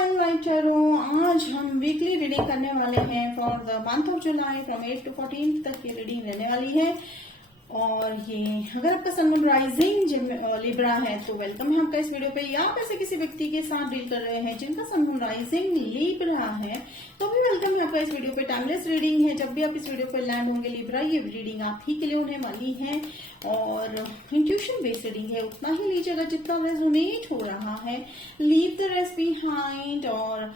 Divine light tarot. आज हम weekly reading करने वाले हैं for the month of July from 8 to 14 तक की रीडिंग रहने वाली है। और ये अगर आपका सन मून राइजिंग लिब्रा है तो वेलकम है आपका इस वीडियो पे, या आप ऐसे किसी व्यक्ति के साथ डील कर रहे हैं जिनका सन मून राइजिंग लिब्रा है तो भी वेलकम है आपका इस वीडियो पे। टाइमलेस रीडिंग है, जब भी आप इस वीडियो पे लैंड होंगे लिब्रा, ये रीडिंग आप ही के लिए होने वाली है। और इंट्यूशन बेस्ड रीडिंग है, उतना ही लीजिएगा जितना रेजोनेट हो रहा है, लीव द रेस्ट बिहाइंड। और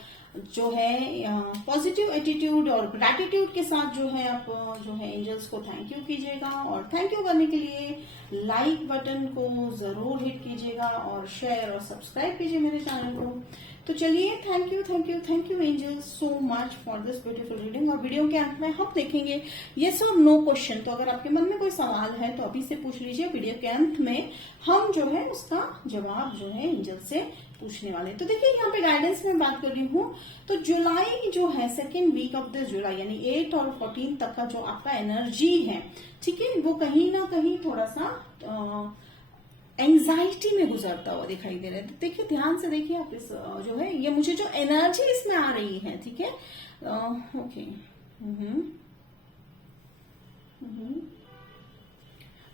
जो है पॉजिटिव एटीट्यूड और ग्रैटिट्यूड के साथ जो है आप जो है एंजल्स को थैंक यू कीजिएगा। और थैंक यू करने के लिए लाइक बटन को जरूर हिट कीजिएगा और शेयर और सब्सक्राइब कीजिए मेरे चैनल को। तो चलिए, thank you thank you thank you angels so much for this beautiful reading. और वीडियो के अंत में हम देखेंगे येस और नो क्वेश्चन। तो अगर आपके मन में कोई सवाल है तो अभी से पूछ लीजिए, वीडियो के अंत में हम जो है उसका जवाब जो है एंजल से पूछने वाले। तो देखिए यहाँ पे गाइडेंस में बात कर रही हूँ, तो जुलाई जो है second week of the July यानी 8 और 14 तक का जो आपका एनर्जी है, ठीक है, वो कहीं ना कहीं थोड़ा सा एंजाइटी में गुजरता हुआ दिखाई दे रहा है। तो देखिए, ध्यान से देखिए आप इस जो है ये मुझे जो एनर्जी इसमें आ रही है, ठीक है, ओके।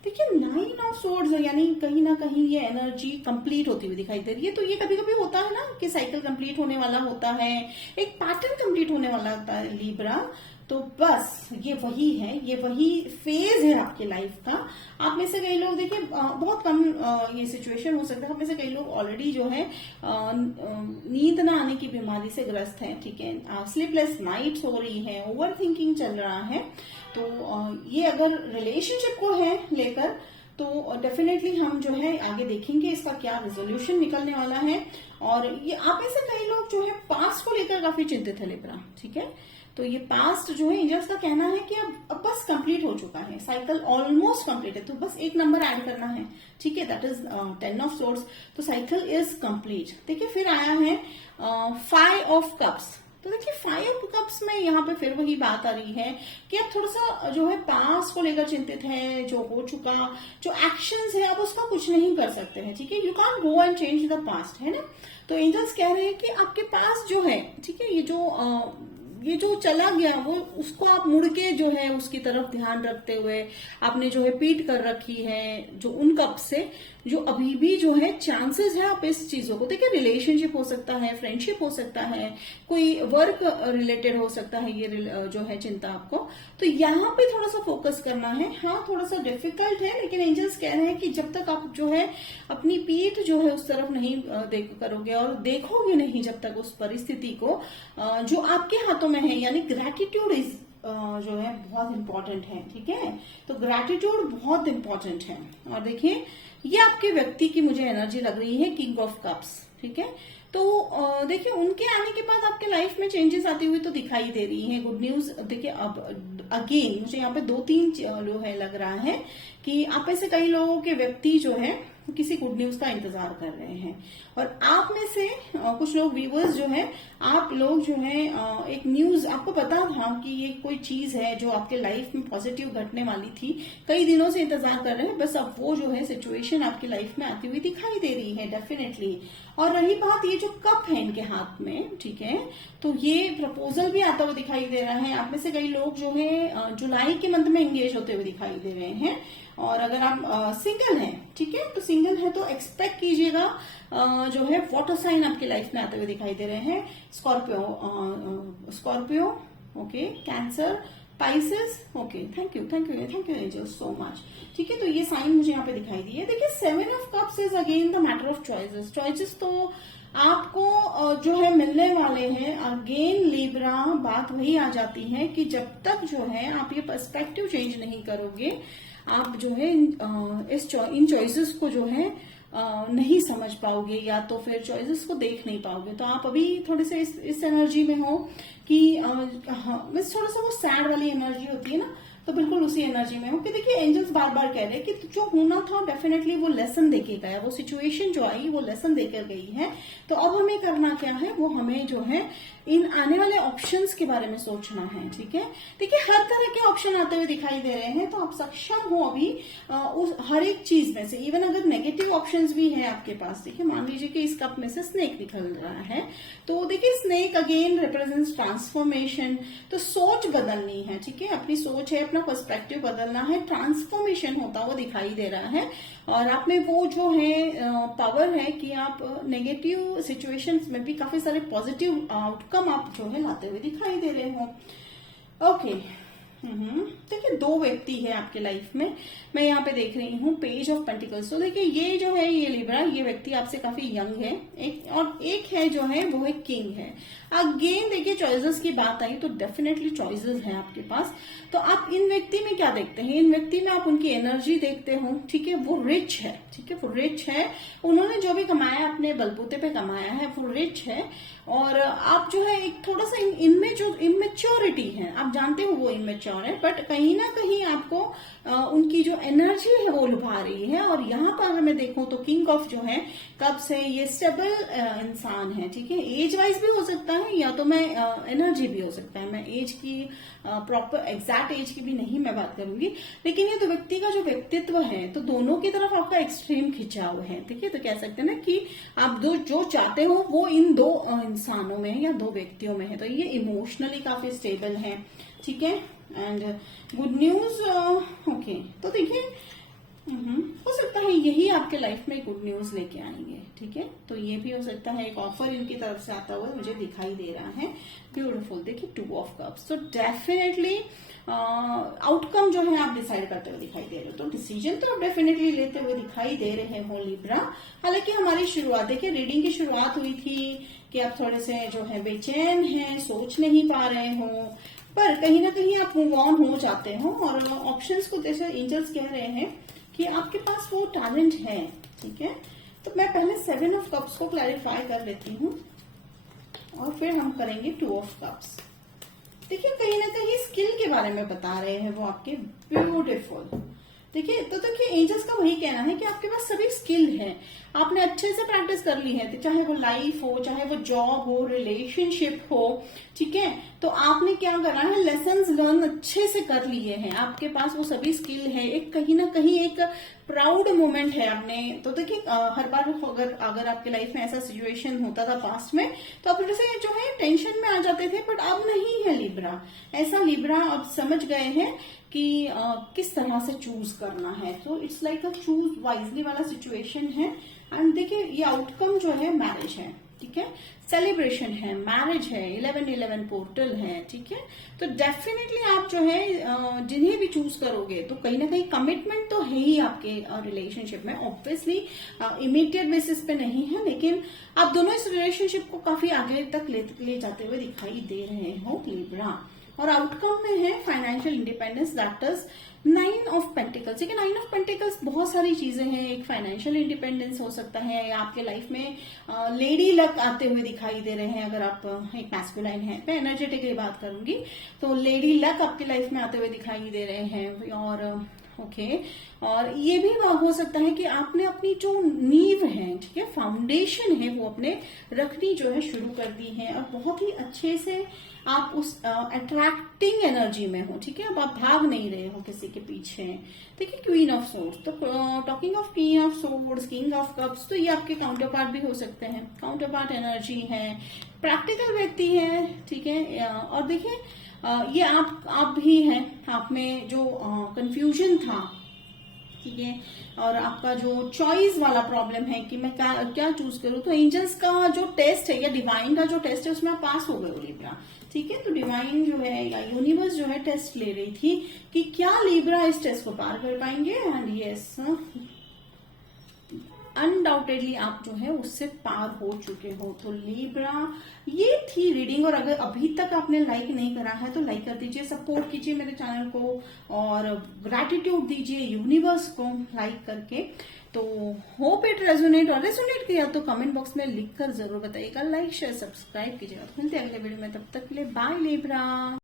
देखिए 9 ऑफ सोर्ड्स यानी कहीं ना कहीं ये एनर्जी कंप्लीट होती हुई दिखाई दे रही है। तो ये कभी कभी होता है ना कि साइकिल कंप्लीट होने वाला होता है, एक पैटर्न कंप्लीट होने वाला होता है लिब्रा। तो बस ये वही है, ये वही फेज है आपके लाइफ का। आप में से कई लोग देखिए बहुत कम ये सिचुएशन हो सकता है, आप में से कई लोग ऑलरेडी जो है नींद ना आने की बीमारी से ग्रस्त है, ठीक है, स्लीपलेस नाइट्स हो रही है, ओवर थिंकिंग चल रहा है। तो ये अगर रिलेशनशिप को है लेकर तो डेफिनेटली हम जो है आगे देखेंगे इसका क्या रेजोल्यूशन निकलने वाला है। और ये आप में से कई लोग जो है पास्ट को लेकर काफी चिंतित है लिब्रा, ठीक है। तो ये पास्ट जो है एंजल्स का कहना है कि अब बस कंप्लीट हो चुका है, साइकिल ऑलमोस्ट कंप्लीट है, तो बस एक नंबर ऐड करना है, ठीक है, दैट इज 10 ऑफ सोर्ड्स। तो साइकिल इज कंप्लीट। देखिए फिर आया है 5 ऑफ कप्स। तो देखिए 5 ऑफ कप्स में यहाँ पे फिर वही बात आ रही है कि आप थोड़ा सा जो है पास्ट को लेकर चिंतित है, जो हो चुका, जो एक्शंस है आप उसका कुछ नहीं कर सकते हैं, ठीक है, you can go and change the past, है ना। तो एंजल्स कह रहे हैं कि आपके पास जो है, ठीक है, ये जो चला गया वो उसको आप मुड़ के जो है उसकी तरफ ध्यान रखते हुए आपने जो है पीठ कर रखी है जो उन कप से, जो अभी भी जो है चांसेस है आप इस चीजों को देखिए, रिलेशनशिप हो सकता है, फ्रेंडशिप हो सकता है, कोई वर्क रिलेटेड हो सकता है, ये जो है चिंता आपको। तो यहाँ पे थोड़ा सा फोकस करना है। हाँ थोड़ा सा डिफिकल्ट है, लेकिन एंजल्स कह रहे हैं कि जब तक आप जो है अपनी पीठ जो है उस तरफ नहीं करोगे और देखोगे नहीं जब तक उस परिस्थिति को जो आपके हाथों में है, यानी ग्रैटिट्यूड इज जो है बहुत इंपॉर्टेंट है, ठीक है। तो ग्रैटिट्यूड बहुत इंपॉर्टेंट है। और देखिए ये आपके व्यक्ति की मुझे एनर्जी लग रही है, किंग ऑफ कप्स, ठीक है। तो देखिए उनके आने के बाद आपके लाइफ में चेंजेस आती हुई तो दिखाई दे रही है। गुड न्यूज देखिए, अब अगेन मुझे यहाँ पे 2-3 जो है लग रहा है कि आप ऐसे कई लोगों के व्यक्ति जो है किसी गुड न्यूज का इंतजार कर रहे हैं। और आप में से कुछ लोग व्यूअर्स जो है, आप लोग जो है एक न्यूज आपको पता था कि ये कोई चीज है जो आपके लाइफ में पॉजिटिव घटने वाली थी, कई दिनों से इंतजार कर रहे हैं, बस अब वो जो है सिचुएशन आपकी लाइफ में आती हुई दिखाई दे रही है डेफिनेटली। और रही बात ये जो कप है इनके हाथ में, ठीक है, तो ये प्रपोजल भी आता हुआ दिखाई दे रहा है। आप में से कई लोग जो है जुलाई के मंथ में एंगेज होते हुए दिखाई दे रहे हैं। और अगर आप सिंगल हैं, ठीक है, तो सिंगल है तो एक्सपेक्ट कीजिएगा जो है वाटर साइन आपकी लाइफ में आते हुए दिखाई दे रहे हैं। Scorpio, okay, Cancer, Pisces, okay, thank you angels so much, ठीक है। तो ये साइन मुझे यहाँ पे दिखाई दी है। देखिए 7 of cups is again the matter of choices तो आपको जो है मिलने वाले हैं। अगेन लिब्रा बात वही आ जाती है कि जब तक जो है आप ये पर्सपेक्टिव चेंज नहीं करोगे, आप जो है इन चॉइसेस को जो है नहीं समझ पाओगे, या तो फिर चॉइसेस को देख नहीं पाओगे। तो आप अभी थोड़े से इस एनर्जी में हो कि थोड़ा सा वो सैड वाली एनर्जी होती है ना, तो बिल्कुल उसी एनर्जी में हो कि देखिए एंजल्स बार बार कह रहे हैं कि जो होना था डेफिनेटली वो लेसन देके गया, वो सिचुएशन जो आई वो लेसन देकर गई है। तो अब हमें करना क्या है, वो हमें जो है इन आने वाले ऑप्शंस के बारे में सोचना है। ठीक है, देखिए हर तरह के ऑप्शन आते हुए दिखाई दे रहे हैं, तो आप सक्षम हो अभी उस हर एक चीज में से। इवन अगर नेगेटिव ऑप्शंस भी है आपके पास, देखिए मान लीजिए कि इस कप में से स्नेक निकल रहा है, तो देखिए स्नेक अगेन रिप्रेजेंट्स ट्रांसफॉर्मेशन। तो सोच बदलनी है, ठीक है, अपनी सोच है, अपना पर्सपेक्टिव बदलना है, ट्रांसफॉर्मेशन होता हुआ दिखाई दे रहा है। और आप में वो जो है पावर है कि आप नेगेटिव सिचुएशंस में भी काफी सारे पॉजिटिव आउटकम आप जो है लाते हुए दिखाई दे रहे हो। ओके, देखिए दो व्यक्ति है आपके लाइफ में, मैं यहाँ पे देख रही हूँ पेज ऑफ पेंटिकल्स। तो देखिए ये जो है ये लिब्रा, ये व्यक्ति आपसे काफी यंग है, एक है जो है वो एक किंग है। अगेन देखिए चॉइसेस की बात आई तो डेफिनेटली चॉइसेस है आपके पास। तो आप इन व्यक्ति में क्या देखते हैं, इन व्यक्ति में आप उनकी एनर्जी देखते हो। ठीक है, वो रिच है, ठीक है, वो रिच है, उन्होंने जो भी कमाया अपने बलबूते पे कमाया है, वो रिच है। और आप जो है एक थोड़ा सा इनमें जो इमेच्योरिटी है, आप जानते हो वो इमेच्योर है, बट कहीं ना कहीं आपको उनकी जो एनर्जी है वो लुभा रही है। और यहाँ पर हमें देखो तो किंग ऑफ जो है कब्स है, ये स्टेबल इंसान है। ठीक है, एज वाइज भी हो सकता है या तो मैं एनर्जी भी हो सकता है, मैं एज की प्रॉपर एग्जैक्ट एज की भी नहीं मैं बात करूंगी, लेकिन ये तो व्यक्ति का जो व्यक्तित्व है तो दोनों की तरफ आपका एक्सट्रीम खिंचाव है। ठीक है, तो कह सकते हैं ना कि आप दो जो चाहते हो वो इन दो इंसानों में है या दो व्यक्तियों में है। तो ये इमोशनली काफी स्टेबल है। ठीक है, एंड गुड न्यूज। ओके, तो देखिए हो सकता है यही आपके लाइफ में गुड न्यूज लेके आएंगे। ठीक है, तो ये भी हो सकता है एक ऑफर इनकी तरफ से आता हुआ मुझे दिखाई दे रहा है। ब्यूटीफुल, देखिए 2 ऑफ कप्स, तो डेफिनेटली आउटकम जो है आप डिसाइड करते हुए दिखाई दे रहे हो। तो डिसीजन तो आप डेफिनेटली लेते हुए दिखाई दे रहे हो लिब्रा। हालांकि हमारी शुरुआत देखिए रीडिंग की शुरुआत हुई थी कि आप थोड़े से जो है बेचैन हैं, सोच नहीं पा रहे हो, पर कहीं ना कहीं आप मूव ऑन हो जाते हो। और ऑप्शंस को जैसे एंजल्स कह रहे हैं कि आपके पास वो टैलेंट है। ठीक है, तो मैं पहले 7 ऑफ कप्स को क्लैरिफाई कर लेती हूँ और फिर हम करेंगे 2 ऑफ कप्स। देखिए कहीं ना कहीं स्किल के बारे में बता रहे हैं वो आपके। ब्यूटीफुल, देखिए तो देखिए एंजल्स का वही कहना है कि आपके पास सभी स्किल है, आपने अच्छे से प्रैक्टिस कर ली है, तो चाहे वो लाइफ हो, चाहे वो जॉब हो, रिलेशनशिप हो। ठीक है, तो आपने क्या करना है, लेसन्स लर्न अच्छे से कर लिए हैं, आपके पास वो सभी स्किल है। एक कहीं ना कहीं एक प्राउड मोमेंट है आपने। तो देखिए हर बार अगर आपके लाइफ में ऐसा सिचुएशन होता था पास्ट में तो आप जैसे जो है टेंशन में आ जाते थे, बट अब नहीं है लिब्रा ऐसा। लिब्रा अब समझ गए हैं कि किस तरह से चूज करना है। तो it's like a choose wisely वाला सिचुएशन है। एंड देखिए ये आउटकम जो है मैरिज है। ठीक है, सेलिब्रेशन है, मैरिज है, 11-11 पोर्टल है। ठीक है, तो डेफिनेटली आप जो है जिन्हें भी चूज करोगे तो कहीं ना कहीं कमिटमेंट तो है ही आपके रिलेशनशिप में। ऑब्वियसली इमीडिएट बेसिस पे नहीं है, लेकिन आप दोनों इस रिलेशनशिप को काफी आगे तक ले जाते हुए दिखाई दे रहे हो लिब्रा। और आउटकम में है financial independence, that is 9 of pentacles. ठीक है, 9 ऑफ पेंटिकल्स बहुत सारी चीजें हैं। एक फाइनेंशियल इंडिपेंडेंस हो सकता है, या आपके लाइफ में लेडी लक आते हुए दिखाई दे रहे हैं। अगर आप एक मैस्कुलाइन है, मैं एनर्जेटिकली बात करूंगी तो लेडी लक आपकी लाइफ में आते हुए दिखाई दे रहे हैं। और ओके, और ये भी हो सकता है कि आपने अपनी जो नींव है, ठीक है, फाउंडेशन है, वो अपने रखनी जो है शुरू कर दी है। और बहुत ही अच्छे से आप उस अट्रैक्टिंग एनर्जी में हो। ठीक है, अब आप भाग नहीं रहे हो किसी के पीछे। देखिए क्वीन ऑफ सोर्ड्स, तो talking of queen of swords, king of cups, तो ये आपके काउंटर पार्ट भी हो सकते हैं। काउंटर पार्ट एनर्जी है, प्रैक्टिकल व्यक्ति है। ठीक है, और देखिए ये आप भी हैं, आप में जो कंफ्यूजन था। ठीक है, और आपका जो चॉइस वाला प्रॉब्लम है कि मैं क्या चूज करूं, तो एंजल्स का जो टेस्ट है या डिवाइन का जो टेस्ट है उसमें आप पास हो गए हो लिब्रा। ठीक है, तो डिवाइन जो है या यूनिवर्स जो है टेस्ट ले रही थी कि क्या लिब्रा इस टेस्ट को पार कर पाएंगे। एंड यस, अनडाउटेडली आप जो है उससे पार हो चुके हो। तो लिब्रा ये थी रीडिंग। और अगर अभी तक आपने लाइक नहीं करा है तो लाइक कर दीजिए, सपोर्ट कीजिए मेरे चैनल को, और ग्रैटिट्यूड दीजिए यूनिवर्स को लाइक करके। तो होप इट रेजोनेट, और रेजोनेट किया तो कमेंट बॉक्स में लिखकर जरूर बताइएगा। लाइक शेयर सब्सक्राइब कीजिएगा। तो मिलते हैं अगले वीडियो में, तब तक के लिए बाय लिब्रा।